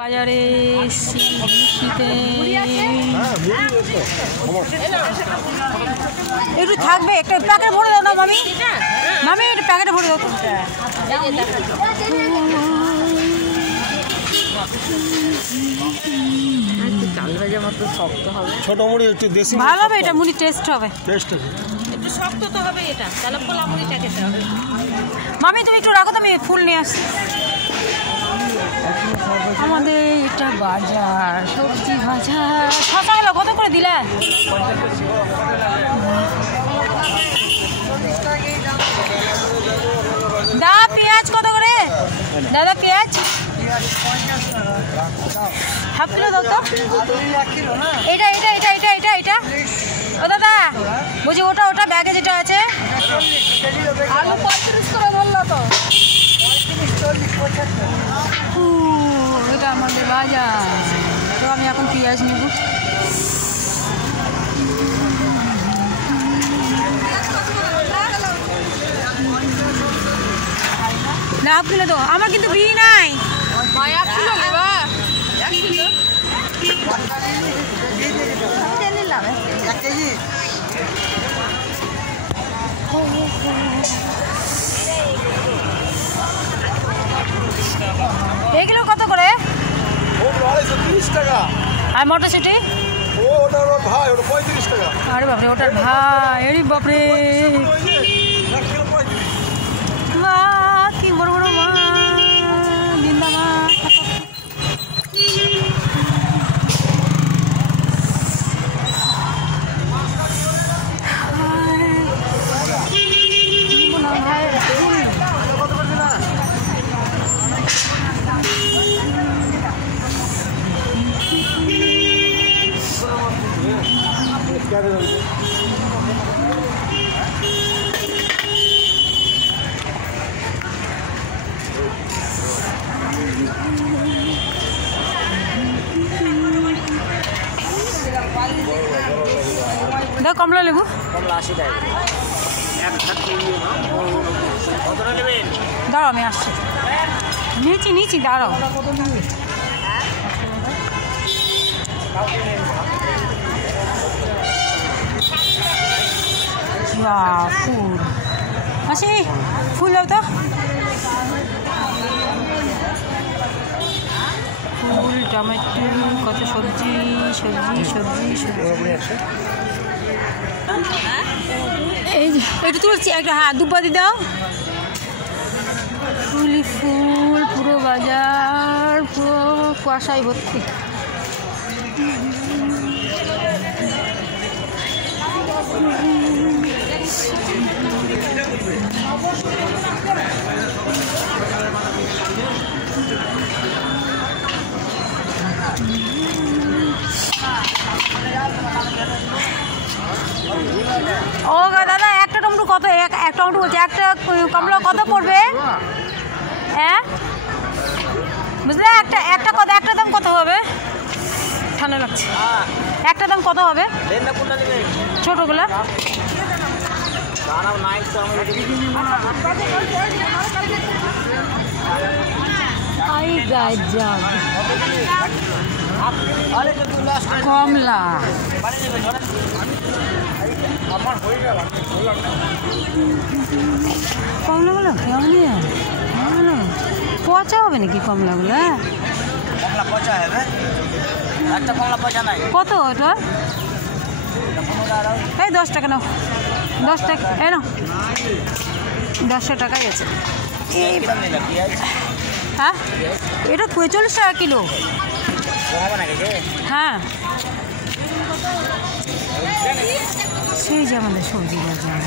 বাজারে শীতে একটু থাকবে, একটা প্যাকেট ভরে দাও না মামি। মামি একটু প্যাকেটে ভরে দাও তো। চাল ভাজা মতো শক্ত হবে, ছোট মুড়ি একটু দেশি ভালো হবে, এটা মুড়ি টেস্ট হবে, একটু শক্ত তো হবে, এটা তাহলে পোলা মুড়িটা খেতে হবে। মামি তুমি একটু রাখো তো, আমি ফুল নিয়ে আসছি। আমাদের এটা বাজার, সবজি বাজার। শশাগুলো কত করে দিলে? দাদা পেঁয়াজ কত করে? দাদা পেঁয়াজ হাফ কিলো দাও তো। এটা এটা এটা এটা এটা এটা ও দাদা বুঝি, ওটা ওটা ব্যাগে যেটা আছে। আলু 35 করে বললো তো। এটা আমাদের বাজার। তো আমি এখন পেঁয়াজ নেব। না হাফ কিলো তো, আমার কিন্তু বিড়ি নাই। এগুলো কত করে? আর মটরশুটি? আরে বাপরে, ওটার ভাই, আরে বাপরে, কি বড় বড় মাছ, জিন্দা মাছ। কমলা লেবু কমলা 80 টাকা। দাঁড়াও আমি আসছি, নিচি নিচি দাঁড়াও। ফুল আসি, ফুল দাও তো। ফুল, টমেটো, কত সবজি সবজি সবজি সবজি। এই একটু তুলছি একটা, হ্যাঁ দুপাতি দাও। ফুলি ফুল, পুরো বাজার পুরো কুয়াশায় ভর্তি। ও দাদা একটা টমেটো কত? এক টমেটো বলছে, একটা কমলা কত পড়বে? হ্যাঁ বুঝলে, একটা একটা কত, একটা দাম কত হবে? ঠান্ডা লাগছে, একটা দাম কত হবে ছোটগুলো? কমলা কমলাগুলো কেমন পচা হবে নাকি কমলাগুলো? কত ওটা? এই 10 টাকা নাও, 10 টাকা এই নাও, 10 টাকাই আছে। হ্যাঁ এটা 45 টাকা কিলো। হ্যাঁ সেই যে আমাদের সবজি বাজার।